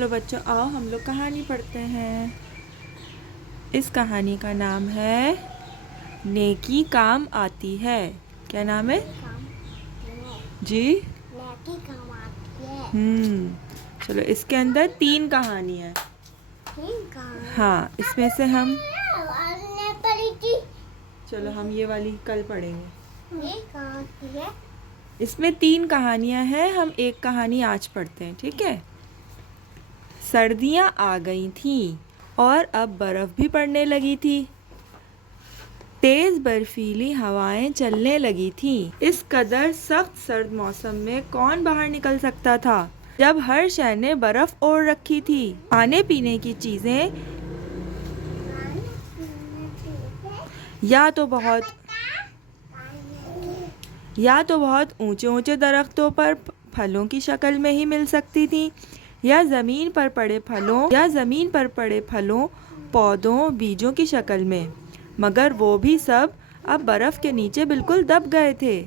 चलो बच्चों आओ हम लोग कहानी पढ़ते हैं। इस कहानी का नाम है नेकी काम आती है। क्या नाम है जी? नेकी काम आती है। चलो इसके अंदर 3 कहानियाँ। हाँ इसमें से हम चलो हम ये वाली कल पढ़ेंगे। ये कहाँ की है? इसमें 3 कहानियाँ हैं, हम एक कहानी आज पढ़ते हैं, ठीक है। सर्दियाँ आ गई थीं और अब बर्फ़ भी पड़ने लगी थी। तेज़ बर्फीली हवाएं चलने लगी थीं। इस कदर सख्त सर्द मौसम में कौन बाहर निकल सकता था जब हर शहर ने बर्फ़ ओढ़ रखी थी। खाने पीने की चीज़ें या तो बहुत ऊंचे ऊंचे दरख्तों पर फलों की शक्ल में ही मिल सकती थी, या ज़मीन पर पड़े फलों पौधों बीजों की शक्ल में। मगर वो भी सब अब बर्फ़ के नीचे बिल्कुल दब गए थे।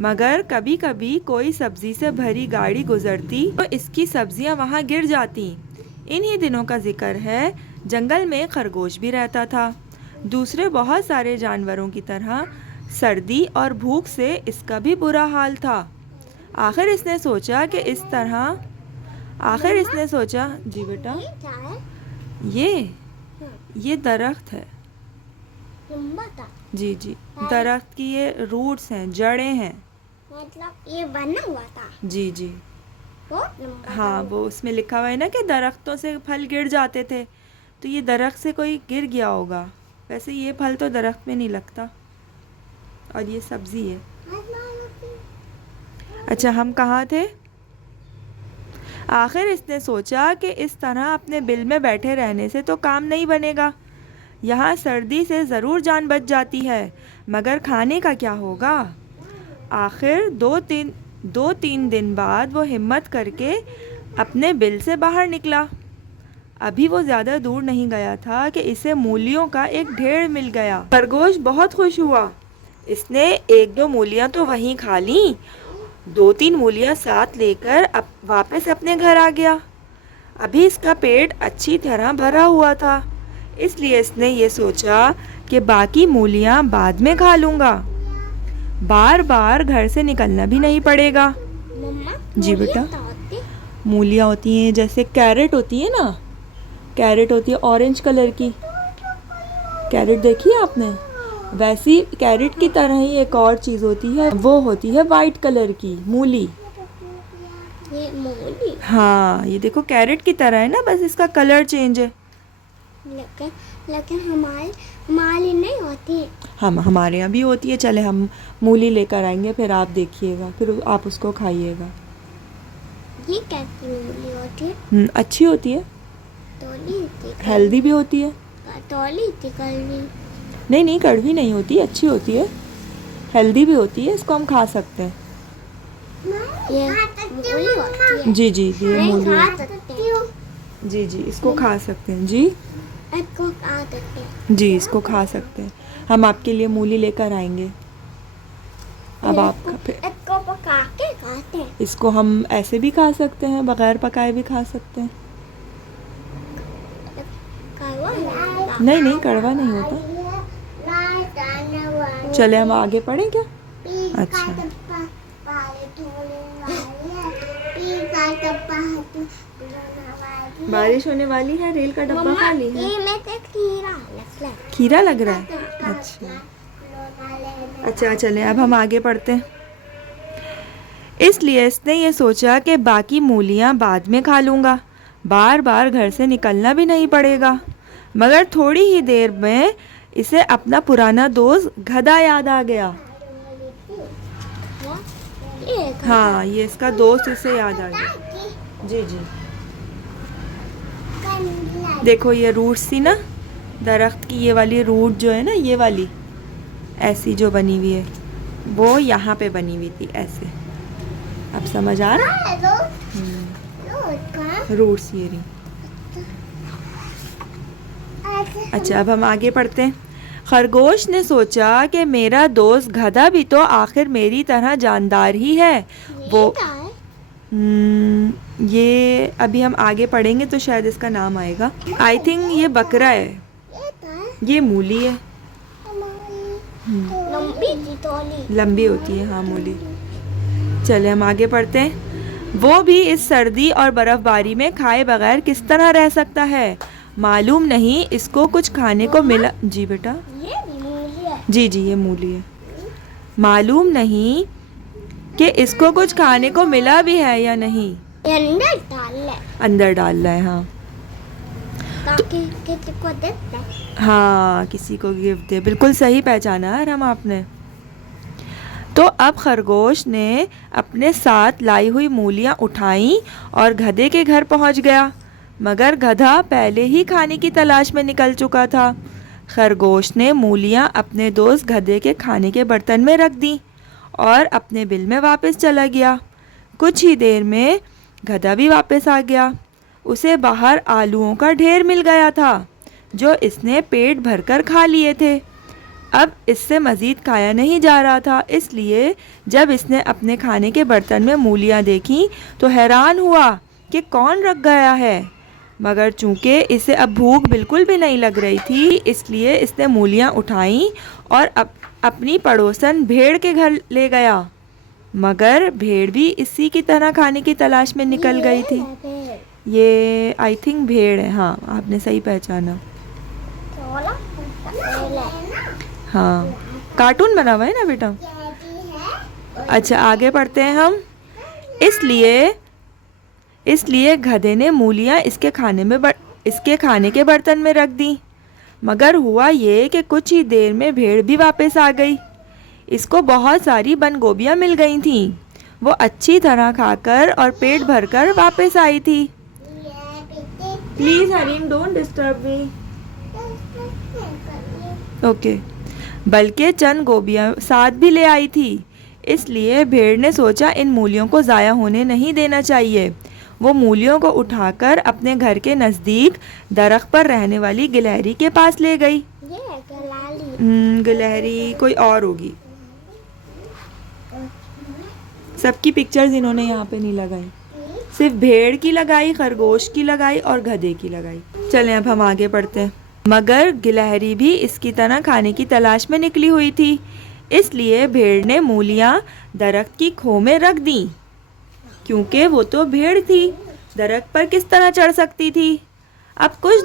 मगर कभी कभी कोई सब्ज़ी से भरी गाड़ी गुजरती तो इसकी सब्जियां वहाँ गिर जाती। इन्हीं दिनों का जिक्र है। जंगल में खरगोश भी रहता था। दूसरे बहुत सारे जानवरों की तरह सर्दी और भूख से इसका भी बुरा हाल था। आखिर इसने सोचा जी बेटा, ये दरख्त है। जी जी, दरख्त की ये रूट्स हैं, जड़ें हैं। मतलब ये बना हुआ था। जी जी हाँ, वो उसमें लिखा हुआ है ना कि दरख्तों से फल गिर जाते थे, तो ये दरख्त से कोई गिर गया होगा। वैसे ये फल तो दरख्त में नहीं लगता, और ये सब्जी है। अच्छा हम कहाँ थे? आखिर इसने सोचा कि इस तरह अपने बिल में बैठे रहने से तो काम नहीं बनेगा। यहाँ सर्दी से ज़रूर जान बच जाती है, मगर खाने का क्या होगा? आखिर दो तीन दिन बाद वो हिम्मत करके अपने बिल से बाहर निकला। अभी वो ज़्यादा दूर नहीं गया था कि इसे मूलियों का एक ढेर मिल गया। खरगोश बहुत खुश हुआ। इसने 1-2 मूलियाँ तो वहीं खा लीं, 2-3 मूलियाँ साथ लेकर वापस अपने घर आ गया। अभी इसका पेट अच्छी तरह भरा हुआ था, इसलिए इसने ये सोचा कि बाकी मूलियाँ बाद में खा लूँगा। बार बार घर से निकलना भी नहीं पड़ेगा। जी बेटा, मूलियाँ होती हैं जैसे कैरेट होती है ना, कैरेट होती है ऑरेंज कलर की। कैरेट देखी है आपने? वैसी कैरेट की तरह ही एक और चीज़ होती है, वो होती है वाइट कलर की मूली। ये मूली? हाँ, ये देखो कैरेट की तरह है ना, बस इसका कलर चेंज है। लेकिन हमारी नहीं होती। हमारे यहाँ भी होती है। चले हम मूली लेकर आएंगे, फिर आप देखिएगा, फिर आप उसको खाइएगा। ये कैसी मूली होती है? अच्छी होती है, हेल्दी भी होती है। कड़वी? नहीं, कड़वी नहीं होती, अच्छी होती है, हेल्दी भी होती है। इसको हम खा सकते हैं। ये मूली होती है? जी ये मूली है। जी इसको खा सकते हैं। जी इसको खा सकते हैं। जी इसको खा सकते हैं। हम आपके लिए मूली लेकर आएंगे। अब आप इसको पका के खाते हैं। इसको हम ऐसे भी खा सकते हैं, बगैर पकाए भी खा सकते हैं। नहीं कड़वा नहीं होता। चले हम आगे पढ़ें क्या? अच्छा बारिश होने वाली है, रेल का डब्बा खाली है। खीरा लग रहा है। अच्छा चले अब हम आगे पढ़ते हैं। इसलिए इसने ये सोचा कि बाकी मूलियाँ बाद में खा लूँगा, बार बार घर से निकलना भी नहीं पड़ेगा। मगर थोड़ी ही देर में इसे अपना पुराना दोस्त गधा याद आ गया। हाँ, ये इसका दोस्त इसे याद आ गया। जी देखो ये रूट्स थी ना दरख्त की, ये वाली रूट जो है ना, ये वाली ऐसी जो बनी हुई है, वो यहाँ पे बनी हुई थी ऐसे। अब समझ आ रहा है? रूट्स ये रही। अच्छा अब हम आगे पढ़ते हैं। खरगोश ने सोचा कि मेरा दोस्त गधा भी तो आखिर मेरी तरह जानदार ही है। वो ये अभी हम आगे पढ़ेंगे तो शायद इसका नाम आएगा। आई थिंक ये बकरा है। ये था ये मूली है। लंबी थी थोड़ी। लंबी होती है हाँ मूली। चले हम आगे पढ़ते हैं। वो भी इस सर्दी और बर्फबारी में खाए बगैर किस तरह रह सकता है। मालूम नहीं इसको कुछ खाने को मिला। जी बेटा। ये भी मूली है। जी जी ये मूली है। मालूम नहीं कि इसको कुछ खाने को मिला भी है या नहीं। ये अंदर डाल ले अंदर डाल रहा है हाँ। ताकि किसी को दे दे। हाँ किसी को गिफ्ट दे। बिल्कुल सही पहचाना है हम आपने। तो अब खरगोश ने अपने साथ लाई हुई मूलियाँ उठाई और गधे के घर पहुँच गया, मगर गधा पहले ही खाने की तलाश में निकल चुका था। खरगोश ने मूलियाँ अपने दोस्त गधे के खाने के बर्तन में रख दी और अपने बिल में वापस चला गया। कुछ ही देर में गधा भी वापस आ गया। उसे बाहर आलूओं का ढेर मिल गया था जो इसने पेट भरकर खा लिए थे। अब इससे मज़ीद खाया नहीं जा रहा था, इसलिए जब इसने अपने खाने के बर्तन में मूलियाँ देखीं तो हैरान हुआ कि कौन रख गया है। मगर चूँकि इसे अब भूख बिल्कुल भी नहीं लग रही थी, इसलिए इसने मूलियाँ उठाईं और अपनी पड़ोसन भेड़ के घर ले गया। मगर भेड़ भी इसी की तरह खाने की तलाश में निकल गई थी। ये आई थिंक भेड़ है हाँ, आपने सही पहचाना। थोड़ा हाँ कार्टून बना हुआ है ना बेटा। अच्छा आगे पढ़ते हैं हम। इसलिए गधे ने मूलियाँ इसके खाने के बर्तन में रख दी। मगर हुआ ये कि कुछ ही देर में भेड़ भी वापस आ गई। इसको बहुत सारी बंद गोभियाँ मिल गई थीं। वो अच्छी तरह खाकर और पेट भरकर वापस आई थी। Please Hareem don't disturb me. Okay. बल्कि चंद गोभियाँ साथ भी ले आई थी। इसलिए भेड़ ने सोचा इन मूलियों को ज़ाया होने नहीं देना चाहिए। वो मूलियों को उठाकर अपने घर के नज़दीक दरख्त पर रहने वाली गिलहरी के पास ले गई। ये गलाली। गिलहरी कोई और होगी। सबकी पिक्चर्स इन्होंने यहाँ पे नहीं लगाई, सिर्फ भेड़ की लगाई, खरगोश की लगाई और गधे की लगाई। चलें अब हम आगे पढ़ते हैं। मगर गिलहरी भी इसकी तरह खाने की तलाश में निकली हुई थी, इसलिए भेड़ ने मूलियाँ दरख्त की खो में रख दी। क्योंकि वो तो भेड़ थी, दरख्त पर किस तरह चढ़ सकती थी। अब कुछ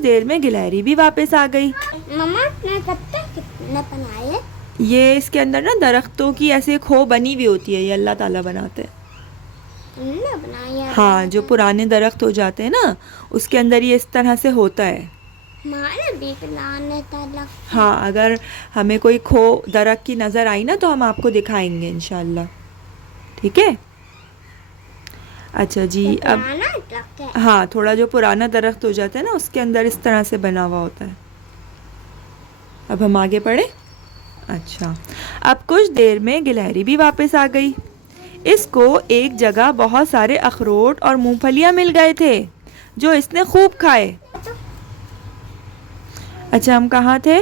देर में गिलहरी भी वापस आ गई। मम्मा ने कत्ते कितने बनाए? ये इसके अंदर ना दरख्तों की ऐसे खो बनी हुई होती है, ये अल्लाह ताला बनाते हैं। तुमने बनाया? हाँ जो पुराने दरख्त हो जाते हैं ना उसके अंदर ये इस तरह से होता है। हमारे भी बनाने तलक। हाँ अगर हमें कोई खो दरख्त की नज़र आई ना तो हम आपको दिखाएंगे इंशाल्लाह, ठीक है। अच्छा जी अब पुराना तलक है। हाँ थोड़ा जो पुराना दरख्त हो जाता है ना उसके अंदर इस तरह से बना हुआ होता है। अब हम आगे पढ़े। अच्छा अब कुछ देर में गिलहरी भी वापस आ गई। इसको एक जगह बहुत सारे अखरोट और मूंगफलियाँ मिल गए थे जो इसने खूब खाए। अच्छा हम कहाँ थे?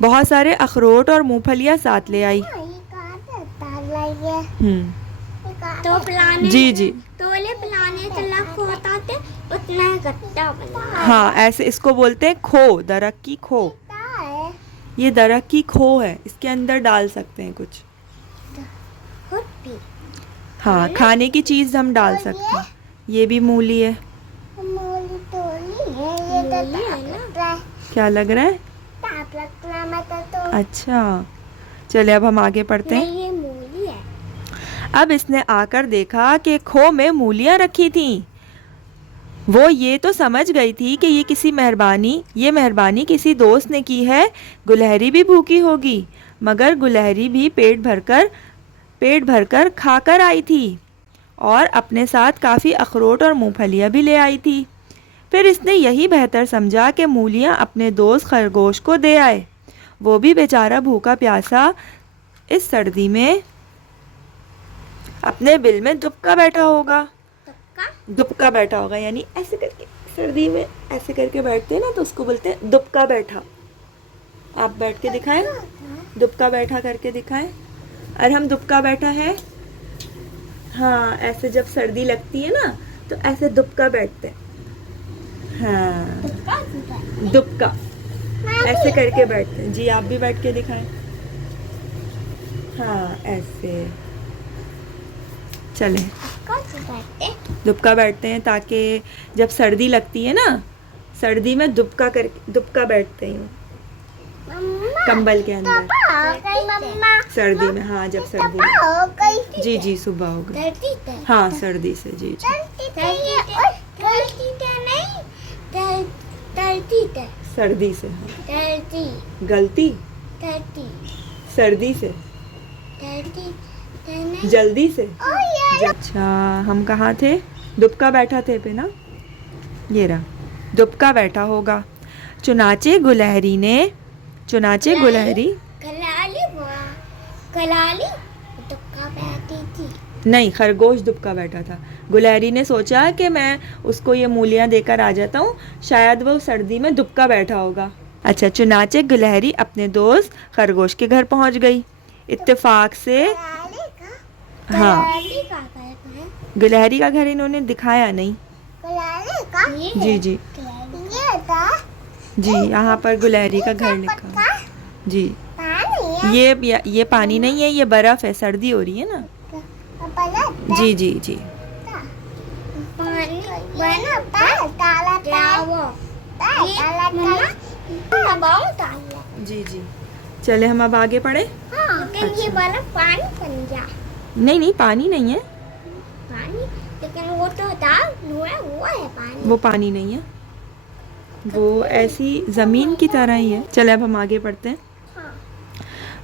बहुत सारे अखरोट और मूंगफलियाँ साथ ले आई। तो पिलाने जी जी तोले पिलाने तलक होता थे उतना गट्टा बना। हाँ ऐसे इसको बोलते हैं खो, दरख्त की खो। ये दरख्त की खो है, इसके अंदर डाल सकते हैं कुछ। हाँ खाने की चीज़ हम डाल सकते हैं। ये भी मूली है। मूली तोली है ये क्या लग रहा है? अच्छा चले अब हम आगे पढ़ते हैं। ये मूली है। अब इसने आकर देखा कि खो में मूलियाँ रखी थीं। वो ये तो समझ गई थी कि ये मेहरबानी किसी दोस्त ने की है। गुलहरी भी भूखी होगी, मगर गुलहरी भी पेट भरकर खाकर आई थी और अपने साथ काफ़ी अखरोट और मूंगफलियाँ भी ले आई थी। फिर इसने यही बेहतर समझा कि मूलियाँ अपने दोस्त खरगोश को दे आए। वो भी बेचारा भूखा प्यासा इस सर्दी में अपने बिल में दुबका बैठा होगा, यानी ऐसे करके सर्दी में ऐसे करके बैठते हैं ना तो उसको बोलते हैं दुबका बैठा। आप बैठ के दिखाएं, दुबका बैठा करके दिखाएं। अरहम दुबका बैठा है। हाँ, ऐसे जब सर्दी लगती है ना तो ऐसे दुबका बैठते हैं। हाँ, दुबका ऐसे करके बैठते हैं। जी आप भी बैठ के दिखाएं। हाँ ऐसे, चलें दुबका बैठते हैं ताकि जब सर्दी लगती है ना, सर्दी में दुबका करके दुबका बैठते हैं कंबल के अंदर सर्दी में। हाँ जब सर्दी में। जी जी सुबह हो गई। हाँ सर्दी से। जी जी सर्दी से। गलती सर्दी से, जल्दी से। अच्छा हम कहाँ थे? दुबका बैठा थे पे ना, ये रहा दुबका बैठा होगा। चुनाचे गुलहरी ने, चुनाचे गुलहरी कलाली दुबका बैठी थी। नहीं, खरगोश दुबका बैठा था। गुलहरी ने सोचा कि मैं उसको ये मूलियाँ देकर आ जाता हूँ, शायद वो सर्दी में दुबका बैठा होगा। अच्छा, चुनाचे गुलहरी अपने दोस्त खरगोश के घर पहुँच गई। इत्तेफाक से हाँ, गुलहरी का घर इन्होंने दिखाया नहीं। जी जी जी, यहाँ पर गुलहरी का घर लिखा। जी ये पानी नहीं है, ये बर्फ है, सर्दी हो रही है ना। जी जी जी जी जी। चले हम अब आगे पढ़े। हाँ, ये वाला पानी बन गया। नहीं नहीं पानी नहीं है, पानी, लेकिन वो तो दाल वो है पानी। वो पानी नहीं है, वो ऐसी जमीन की तरह ही है। चले अब हम आगे पढ़ते हैं।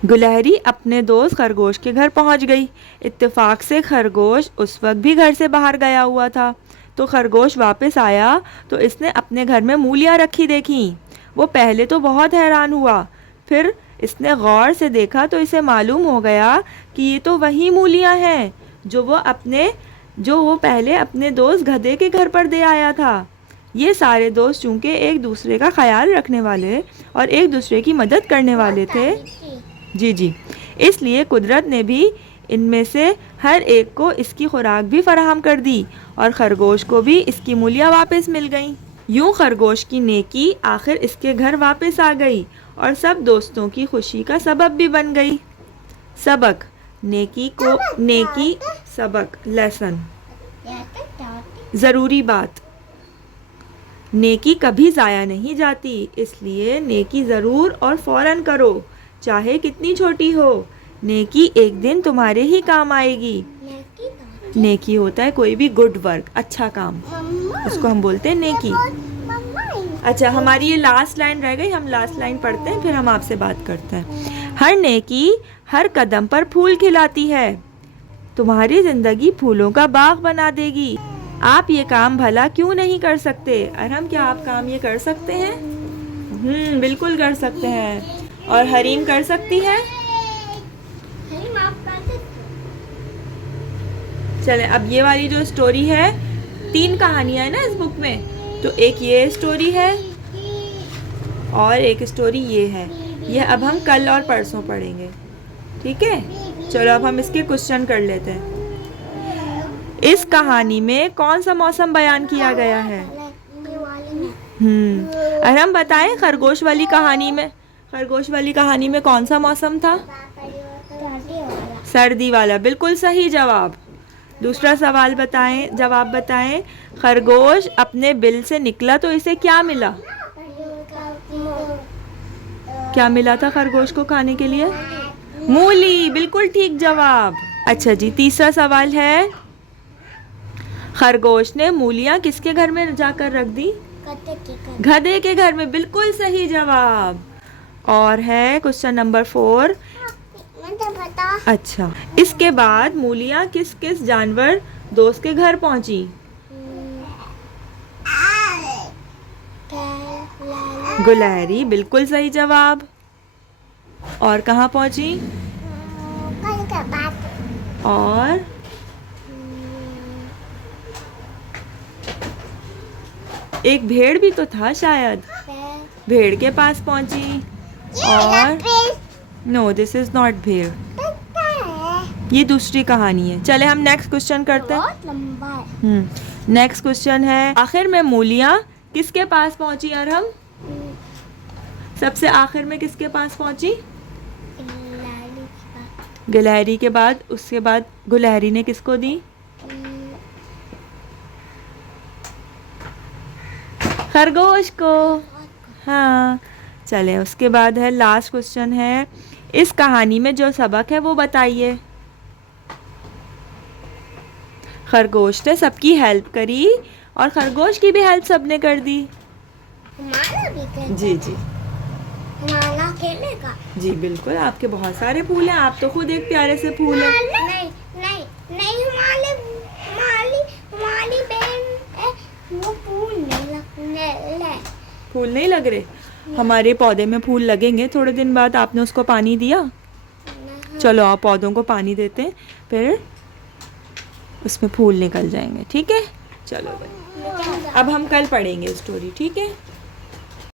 गुलहरी अपने दोस्त खरगोश के घर पहुंच गई। इत्तेफाक से खरगोश उस वक्त भी घर से बाहर गया हुआ था। तो खरगोश वापस आया तो इसने अपने घर में मूलियाँ रखी देखी। वो पहले तो बहुत हैरान हुआ, फिर इसने गौर से देखा तो इसे मालूम हो गया कि ये तो वही मूलियाँ हैं जो वो पहले अपने दोस्त गधे के घर पर दे आया था। ये सारे दोस्त चूँकि एक दूसरे का ख्याल रखने वाले और एक दूसरे की मदद करने वाले थे, जी जी, इसलिए कुदरत ने भी इनमें से हर एक को इसकी खुराक भी फराहम कर दी और खरगोश को भी इसकी मूलियाँ वापस मिल गईं। यूं खरगोश की नेकी आखिर इसके घर वापस आ गई और सब दोस्तों की खुशी का सबब भी बन गई। सबक, नेकी सबक, लेसन, ज़रूरी बात। नेकी कभी ज़ाया नहीं जाती, इसलिए नेकी ज़रूर और फ़ौरन करो, चाहे कितनी छोटी हो। नेकी एक दिन तुम्हारे ही काम आएगी। नेकी होता है कोई भी गुड वर्क, अच्छा काम, उसको हम बोलते हैं नेकी। अच्छा, हमारी ये लास्ट लाइन रह गई, हम लास्ट लाइन पढ़ते हैं फिर हम आपसे बात करते हैं। हर नेकी हर कदम पर फूल खिलाती है, तुम्हारी ज़िंदगी फूलों का बाग बना देगी। आप ये काम भला क्यों नहीं कर सकते? अरहम, क्या आप काम ये कर सकते हैं? बिल्कुल कर सकते हैं। और हरीम कर सकती है? चले, अब ये वाली जो स्टोरी है, 3 कहानियां है ना इस बुक में, तो एक ये स्टोरी है और एक स्टोरी ये है। ये अब हम कल और परसों पढ़ेंगे, ठीक है? चलो अब हम इसके क्वेश्चन कर लेते हैं। इस कहानी में कौन सा मौसम बयान किया गया है? अरहम बताएं, खरगोश वाली कहानी में कौन सा मौसम था? सर्दी वाला, बिल्कुल सही जवाब। दूसरा सवाल बताएं, जवाब बताएं। खरगोश अपने बिल से निकला तो इसे क्या मिला? क्या मिला था खरगोश को खाने के लिए? मूली, बिल्कुल ठीक जवाब। अच्छा जी, तीसरा सवाल है, खरगोश ने मूलियाँ किसके घर में जाकर रख दी? गधे के घर में, बिल्कुल सही जवाब। और है क्वेश्चन नंबर 4। अच्छा, इसके बाद मूलियाँ किस किस जानवर दोस्त के घर पहुंची? गुलहरी, बिल्कुल सही जवाब। और कहाँ पहुंची? और एक भेड़ भी तो था शायद, भेड़ के पास पहुंची। और नो, दिस इज नॉट भेड़, ये दूसरी कहानी है। चले हम नेक्स्ट क्वेश्चन करते हैं। बहुत लंबा है। नेक्स्ट क्वेश्चन है, आखिर में मूलियाँ किसके पास पहुंची अरहम? सबसे आखिर में किसके पास पहुंची? गिलहरी के बाद, उसके बाद गुलहरी ने किसको दी? खरगोश को। हाँ, चलें उसके बाद है लास्ट क्वेश्चन है, इस कहानी में जो सबक है वो बताइए। खरगोश ने सबकी हेल्प करी और खरगोश की भी हेल्प सबने कर दी। हमारा भी कर जी जी हमारा अकेले का जी बिल्कुल, आपके बहुत सारे फूल हैं, आप तो खुद एक प्यारे से फूल हैं। नहीं नहीं नहीं, हमारी बहन है, वो फूल नहीं लगने फूल नहीं लग रहे? हमारे पौधे में फूल लगेंगे थोड़े दिन बाद। आपने उसको पानी दिया? चलो आप पौधों को पानी देते हैं, फिर उसमें फूल निकल जाएंगे। ठीक है, चलो भाई, अब हम कल पढ़ेंगे स्टोरी। ठीक है।